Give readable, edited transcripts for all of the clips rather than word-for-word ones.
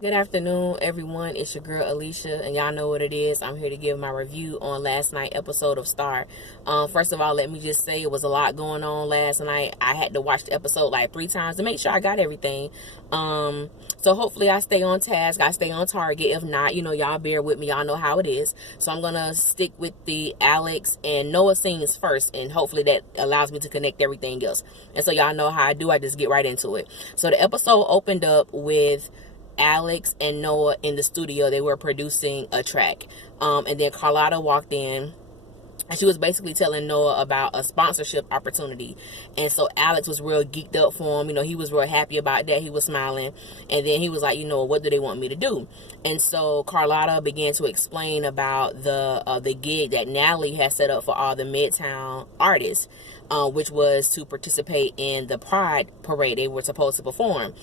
Good afternoon, everyone. It's your girl Alicia, and y'all know what it is. I'm here to give my review on last night's episode of Star. First of all, let me just say it was a lot going on last night. I had to watch the episode like 3 times to make sure I got everything. So hopefully I stay on task. I stay on target. If not, y'all bear with me. Y'all know how it is. So I'm gonna stick with the Alex and Noah scenes first, and hopefully that allows me to connect everything else. And so y'all know how I do. I just get right into it. So the episode opened up with Alex and Noah in the studio. They were producing a track. And then Carlotta walked in, and she was basically telling Noah about a sponsorship opportunity. And so Alex was real geeked up for him. He was real happy about that. He was smiling. And then he was like, what do they want me to do? And so Carlotta began to explain about the gig that Natalie had set up for all the Midtown artists, which was to participate in the Pride Parade they were supposed to perform.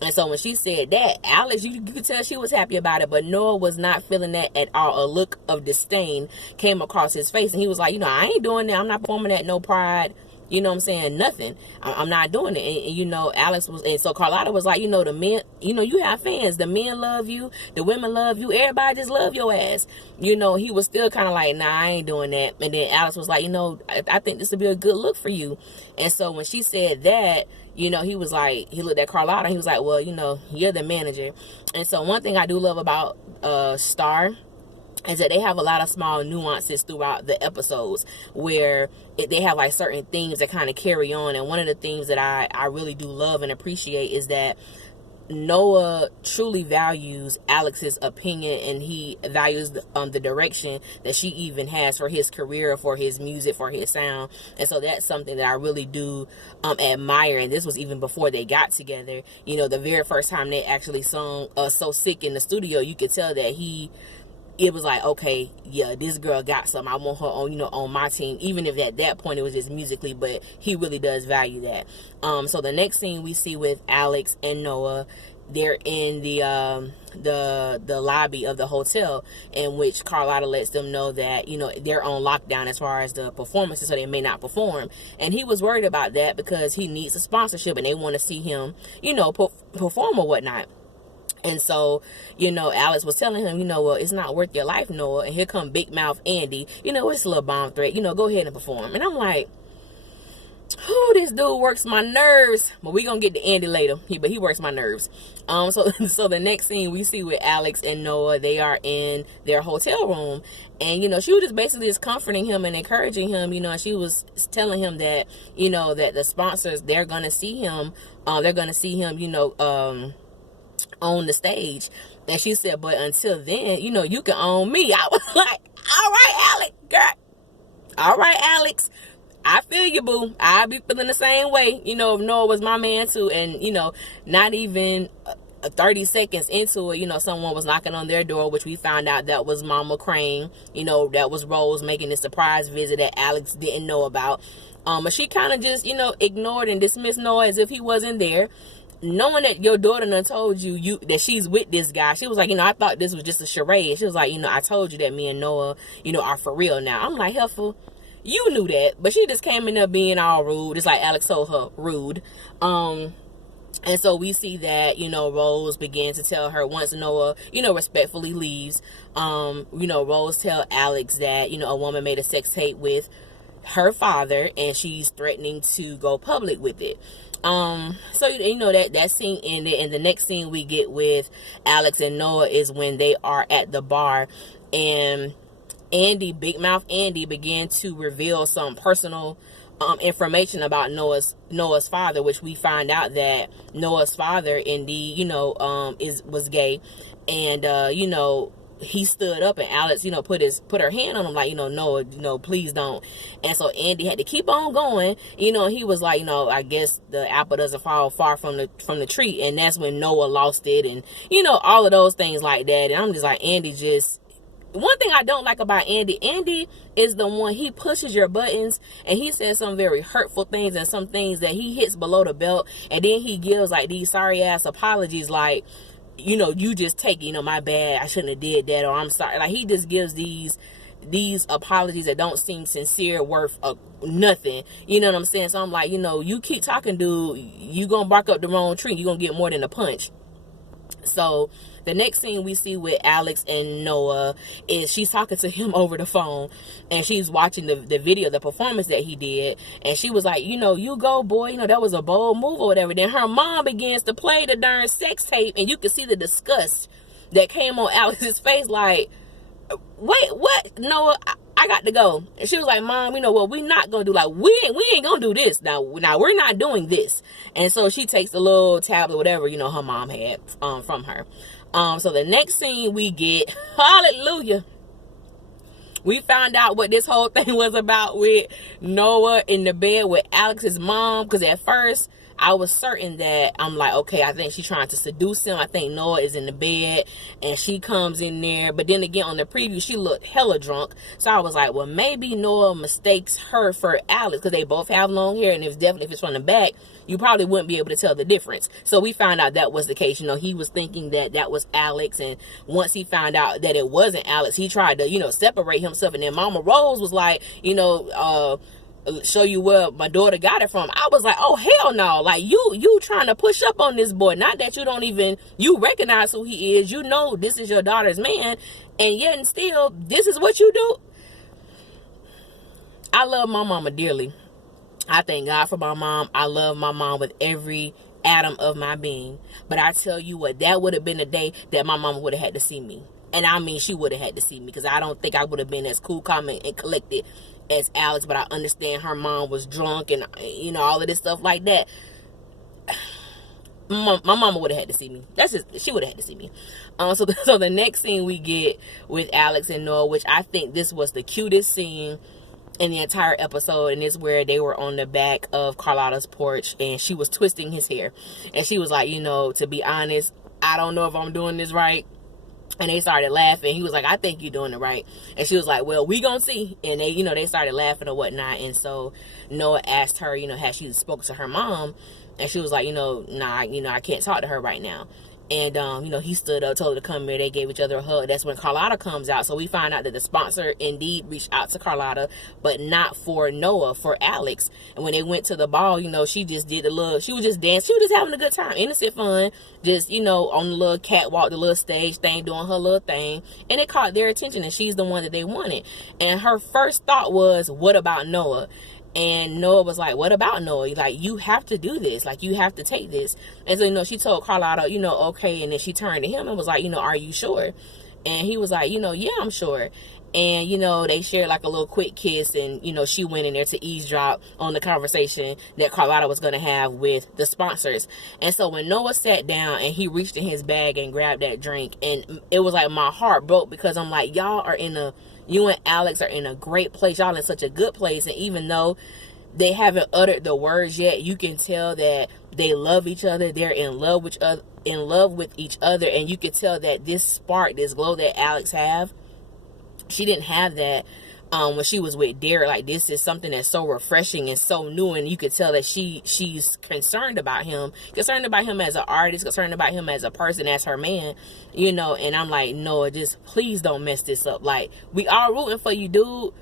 And so when she said that, Alex, you could tell she was happy about it, but Noah was not feeling that at all. A look of disdain came across his face, and he was like, I ain't doing that. I'm not performing at no Pride. You know what I'm saying? Nothing. I'm not doing it. And Alex was, and so Carlotta was like, the men, you have fans. The men love you. The women love you. Everybody just love your ass. He was still kind of like, nah, I ain't doing that. And then Alex was like, I think this would be a good look for you. And so when she said that, he was like, he looked at Carlotta and he was like, well, you're the manager. And so one thing I do love about Star is that they have a lot of small nuances throughout the episodes where they have like certain themes that kind of carry on. And one of the things that I really do love and appreciate is that Noah truly values Alex's opinion, and he values the direction that she even has for his career, for his music, for his sound. And so that's something that I really do admire. And this was even before they got together. The very first time they actually sung So Sick in the studio, you could tell that it was like, okay, yeah, this girl got something. I want her on, on my team, even if at that point it was just musically, but he really does value that. So the next scene we see with Alex and Noah, they're in the lobby of the hotel, in which Carlotta lets them know that, they're on lockdown as far as the performances, so they may not perform. And he was worried about that because he needs a sponsorship and they want to see him, perform or whatnot. And so, Alex was telling him, well, it's not worth your life, Noah. And here come Big Mouth Andy. It's a little bomb threat. Go ahead and perform. And I'm like, this dude works my nerves. But we gonna get to Andy later. But he works my nerves. So the next scene we see with Alex and Noah, they are in their hotel room. And, she was just basically just comforting him and encouraging him, and she was telling him that, that the sponsors, they're gonna see him. On the stage. And she said, but until then, you can own me. I was like, all right, Alex, girl. All right, Alex. I feel you, boo. I be feeling the same way. If Noah was my man too. And, not even 30 seconds into it, someone was knocking on their door, which we found out that was Mama Crane. That was Rose making this surprise visit that Alex didn't know about. But she kind of just, ignored and dismissed Noah as if he wasn't there. Knowing that your daughter done told you that she's with this guy, she was like, I thought this was just a charade. She was like, I told you that me and Noah, are for real now. I'm like, Heifer, you knew that, but she just came in there being all rude, just like Alex told her, rude. And so we see that, Rose began to tell her once Noah, respectfully leaves, Rose tell Alex that, a woman made a sex tape with her father and she's threatening to go public with it. So that scene ended, and the next scene we get with Alex and Noah is when they are at the bar, and Big Mouth Andy began to reveal some personal information about Noah's father, which we find out that Noah's father indeed was gay. And he stood up, and Alex, put her hand on him like, no, please don't. And so Andy had to keep on going, he was like, I guess the apple doesn't fall far from the tree. And that's when Noah lost it, and, all of those things like that. And I'm just like, one thing I don't like about Andy is the one, he pushes your buttons and he says some very hurtful things and some things that he hits below the belt. And then he gives like these sorry ass apologies like, you just take it, my bad, I shouldn't have did that, or I'm sorry. Like, he just gives these apologies that don't seem sincere, worth nothing. You know what I'm saying? So I'm like, you keep talking, dude, you gonna bark up the wrong tree. You gonna get more than a punch. So The next scene we see with Alex and Noah is she's talking to him over the phone, and she's watching the video, the performance that he did, and she was like, you go, boy, that was a bold move or whatever. Then her mom begins to play the darn sex tape, and you could see the disgust that came on Alex's face, like, wait, what? Noah, I got to go. And she was like, Mom, what we not gonna do? Like, we ain't gonna do this. Now we're not doing this. And so she takes the little tablet, whatever, her mom had from her. So the next scene we get, hallelujah, we found out what this whole thing was about with Noah in the bed with Alex's mom. Because at first, I was certain that I'm like, okay, I think she's trying to seduce him. I think Noah is in the bed and she comes in there. But then again, on the preview, she looked hella drunk. So I was like, well, maybe Noah mistakes her for Alex because they both have long hair. And if it's from the back, you probably wouldn't be able to tell the difference. So we found out that was the case. He was thinking that was Alex. And once he found out that it wasn't Alex, he tried to, separate himself. And then Mama Rose was like, show you where my daughter got it from. I was like, oh, hell no. Like, you trying to push up on this boy. Not that you recognize who he is. This is your daughter's man. And yet and still, this is what you do. I love my mama dearly. I thank God for my mom. I love my mom with every atom of my being. But I tell you what, that would have been the day that my mama would have had to see me. And I mean, she would have had to see me, because I don't think I would have been as cool, calm, and collected as Alex. But I understand her mom was drunk and, all of this stuff like that. My mama would have had to see me. She would have had to see me. So the next scene we get with Alex and Noah, which I think this was the cutest scene in the entire episode, and it's where they were on the back of Carlotta's porch and she was twisting his hair. And she was like, to be honest, I don't know if I'm doing this right. And they started laughing. He was like, I think you're doing it right. And she was like, well, we gonna see. And they started laughing or whatnot. And so Noah asked her, had she spoke to her mom? And she was like, nah, I can't talk to her right now. And, he stood up, told her to come here. They gave each other a hug. That's when Carlotta comes out. So we find out that the sponsor indeed reached out to Carlotta, but not for Noah, for Alex. And when they went to the ball, she just did she was just dancing. She was just having a good time. Innocent fun. Just, on the little catwalk, the little stage thing, doing her little thing. And it caught their attention, and she's the one that they wanted. And her first thought was, what about Noah? And Noah was like, what about Noah? Like, you have to do this. Like, you have to take this. And so, she told Carlotta, okay. And then she turned to him and was like, are you sure? And he was like, yeah, I'm sure. And, they shared like a little quick kiss. And, she went in there to eavesdrop on the conversation that Carlotta was going to have with the sponsors. And so when Noah sat down and he reached in his bag and grabbed that drink, and it was like my heart broke, because I'm like, you and Alex are in a great place. Y'all in such a good place. And even though they haven't uttered the words yet, you can tell that they love each other. They're in love with each other. And you can tell that this spark, this glow that Alex have, she didn't have that when she was with Derek. Like, this is something that's so refreshing and so new, and you could tell that she's concerned about him as an artist, concerned about him as a person, as her man, and I'm like, Noah, just please don't mess this up. Like, we are rooting for you, dude.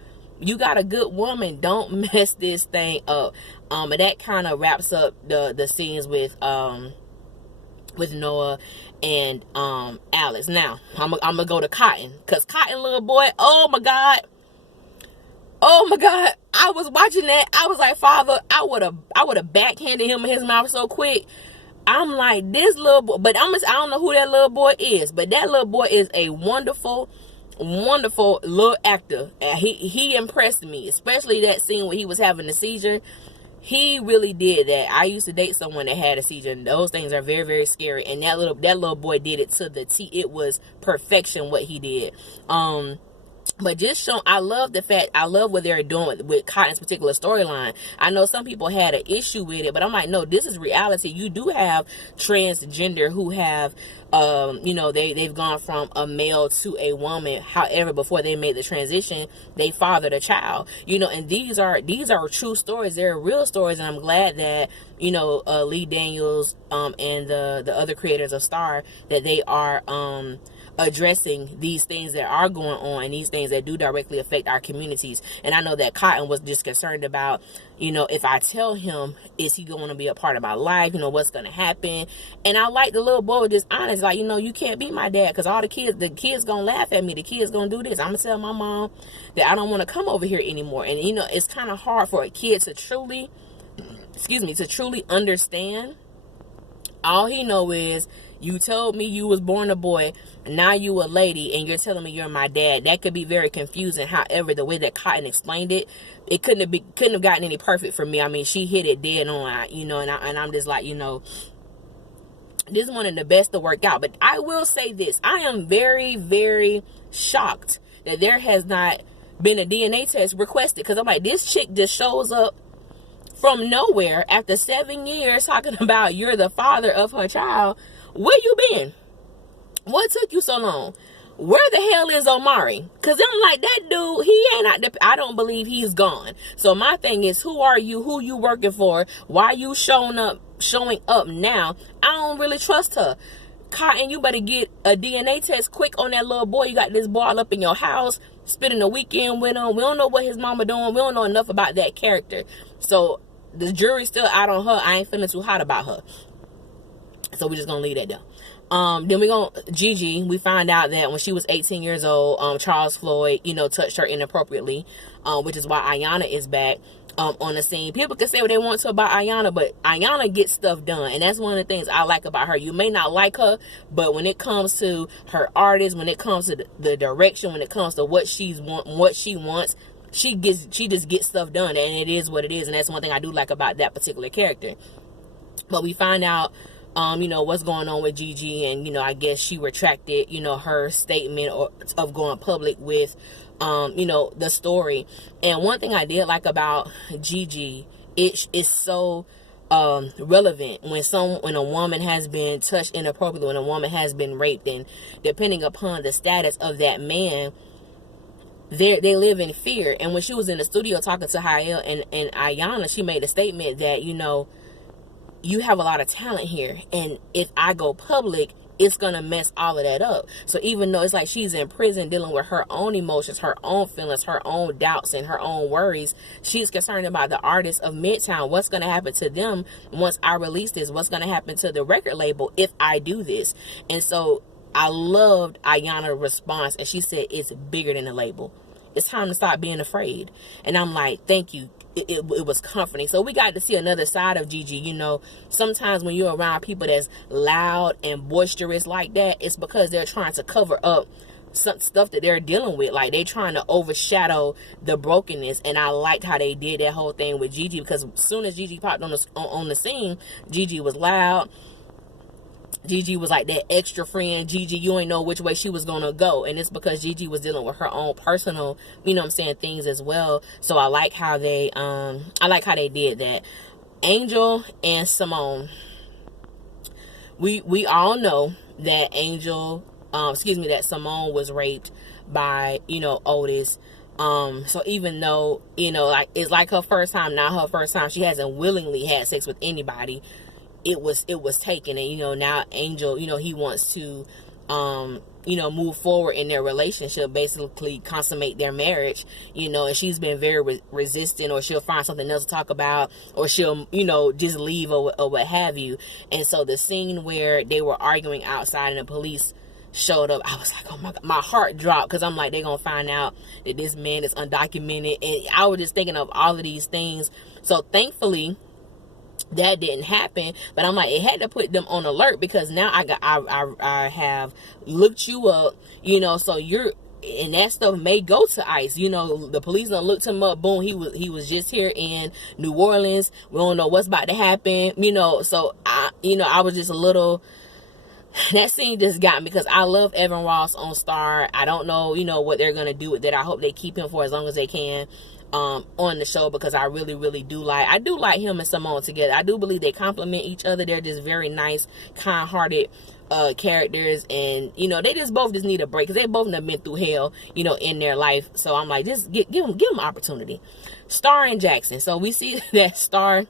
You got a good woman. Don't mess this thing up. And that kind of wraps up the scenes with Noah and Alex. Now I'm gonna go to Cotton, because Cotton, little boy, oh my god, I was watching that. I was like, Father, I would have backhanded him in his mouth so quick. I'm like, this little boy, but I don't know who that little boy is, but that little boy is a wonderful little actor. He impressed me, especially that scene where he was having a seizure. He really did that. I used to date someone that had a seizure, and those things are very, very scary. And that little boy did it to the T. It was perfection what he did. But just I love what they're doing with Cotton's particular storyline. I know some people had an issue with it, but I'm like, no, this is reality. You do have transgender who have, they've gone from a male to a woman. However, before they made the transition, they fathered a child, and these are true stories. They're real stories. And I'm glad that, Lee Daniels, and the other creators of Star, that they are, addressing these things that are going on and these things that do directly affect our communities. And I know that Cotton was just concerned about, if I tell him, is he going to be a part of my life? What's going to happen? And I like the little boy was just honest, like, you can't be my dad because all the kids going to laugh at me. The kids going to do this. I'm going to tell my mom that I don't want to come over here anymore. And, it's kind of hard for a kid to truly understand. All he know is, you told me you was born a boy, now you a lady, and you're telling me you're my dad. That could be very confusing. However, the way that Cotton explained it, it couldn't have gotten any perfect for me. I mean, she hit it dead on, and I'm just like, this is one of the best to work out. But I will say this, I am very, very shocked that there has not been a DNA test requested, because I'm like, this chick just shows up from nowhere after 7 years talking about you're the father of her child. Where you been? What took you so long? Where the hell is Omari? Because I'm like, that dude, he ain't out there. I don't believe he's gone. So my thing is, who are you? Who you working for? Why you showing up now? I don't really trust her. Cotton, you better get a DNA test quick on that little boy. You got this boy all up in your house, spending the weekend with him. We don't know what his mama doing. We don't know enough about that character. So the jury's still out on her. I ain't feeling too hot about her. So we're just going to leave that there. Then Gigi, we find out that when she was 18 years old, Charles Floyd, touched her inappropriately, which is why Ayanna is back on the scene. People can say what they want to about Ayanna, but Ayanna gets stuff done. And that's one of the things I like about her. You may not like her, but when it comes to her artist, when it comes to the direction, when it comes to what she wants, she just gets stuff done. And it is what it is. And that's one thing I do like about that particular character. But we find out what's going on with Gigi, and, I guess she retracted, her statement of going public with, the story. And one thing I did like about Gigi, it is so relevant when a woman has been touched inappropriately, when a woman has been raped, and depending upon the status of that man, they live in fear. And when she was in the studio talking to Hael and Ayanna, she made a statement that, you have a lot of talent here, and if I go public, it's gonna mess all of that up. So even though it's like she's in prison dealing with her own emotions, her own feelings, her own doubts, and her own worries, she's concerned about the artists of Midtown. What's gonna happen to them once I release this? What's gonna happen to the record label if I do this? And so I loved Ayanna's response, and she said, it's bigger than the label. It's time to stop being afraid. And I'm like, thank you. It was comforting. So we got to see another side of Gigi. Sometimes when you're around people that's loud and boisterous like that, it's because they're trying to cover up some stuff that they're dealing with. Like, they trying to overshadow the brokenness. And I liked how they did that whole thing with Gigi, because as soon as Gigi popped on the scene, Gigi was loud. Gigi was like that extra friend. Gigi, you ain't know which way she was gonna go, and it's because Gigi was dealing with her own personal, things as well. So I like how they did that. Angel and Simone. We all know that that Simone was raped by, Otis. So even though, it's like her first time, not her first time, she hasn't willingly had sex with anybody. It was taken, and now Angel, he wants to move forward in their relationship, basically consummate their marriage, and she's been very resistant, or she'll find something else to talk about, or she'll just leave, or what have you. And so the scene where they were arguing outside and the police showed up, I was like, oh my God, my heart dropped, because I'm like, they're gonna find out that this man is undocumented. And I was just thinking of all of these things. So thankfully that didn't happen, but I'm like, it had to put them on alert, because now I have looked you up, so and that stuff may go to ICE. The police done looked him up. Boom, he was just here in New Orleans. We don't know what's about to happen. So I was just a little. That scene just got me, because I love Evan Ross on Star. I don't know, what they're gonna do with that. I hope they keep him for as long as they can on the show, because I really, really do like him and Simone together. I do believe they complement each other. They're just very nice, kind-hearted characters, and they just both just need a break, because they both have been through hell in their life. So I'm like, just give them an opportunity. Star and Jackson. So we see that Star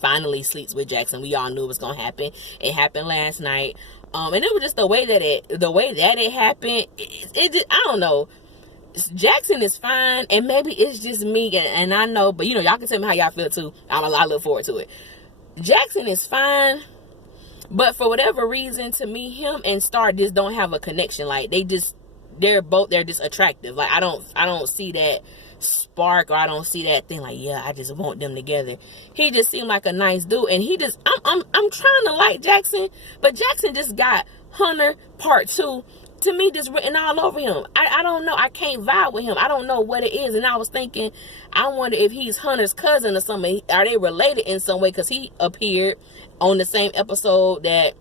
finally sleeps with Jackson. We all knew it was gonna happen. It happened last night. And it was just the way that it happened. It just, I don't know. Jackson is fine, and maybe it's just me, and I know, but y'all can tell me how y'all feel too. I look forward to it. Jackson is fine, but for whatever reason, to me, him and Star just don't have a connection. Like they're just attractive. Like I don't see that spark, or I don't see that thing. Like, yeah, I just want them together. He just seemed like a nice dude, and I'm trying to like Jackson, but Jackson just got Hunter Part 2. To me, just written all over him. I don't know. I can't vibe with him. I don't know what it is. And I was thinking, I wonder if he's Hunter's cousin or something. Are they related in some way? Because he appeared on the same episode that